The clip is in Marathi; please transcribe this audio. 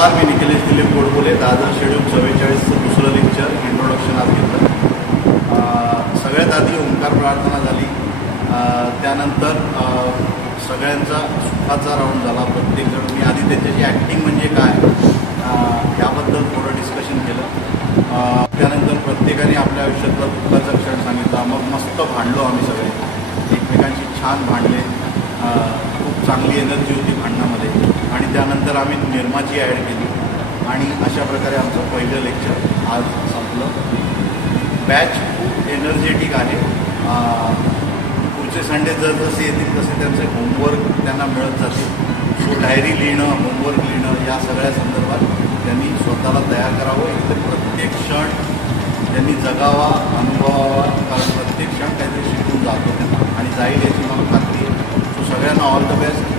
नमस्कार मी निखिलेश दिलीप गोडबोले. दादर शेड्यूल चव्वेचाळीसचं दुसरं लेक्चर इंट्रोडक्शन आज घेतलं. सगळ्यात आधी ओंकार प्रार्थना झाली. त्यानंतर सगळ्यांचा सुखाचा राऊंड झाला. प्रत्येकजण मी आधी त्याच्याशी ॲक्टिंग म्हणजे काय याबद्दल थोडं डिस्कशन केलं. त्यानंतर प्रत्येकाने आपल्या आयुष्यातला दुःखाचा क्षण सांगितला. मग मस्त भांडलो आम्ही सगळे. एकमेकांशी छान भांडले. खूप चांगली एनर्जी होती. त्यानंतर आम्ही निर्माची ॲड केली. आणि अशा प्रकारे आमचं पहिलं लेक्चर आज संपलं. बॅच खूप एनर्जेटिक आहे पुढचे संडे जर जसे येतील तसे त्यांचे होमवर्क त्यांना मिळत जातील. सो डायरी लिहिणं होमवर्क लिहिणं या सगळ्या संदर्भात त्यांनी स्वतःला तयार करावं. इथे प्रत्येक क्षण त्यांनी जगावा अनुभवावा कारण प्रत्येक क्षण काहीतरी शिकून जातो. आणि जाईल याची मला खात्री आहे. सो सगळ्यांना ऑल द बेस्ट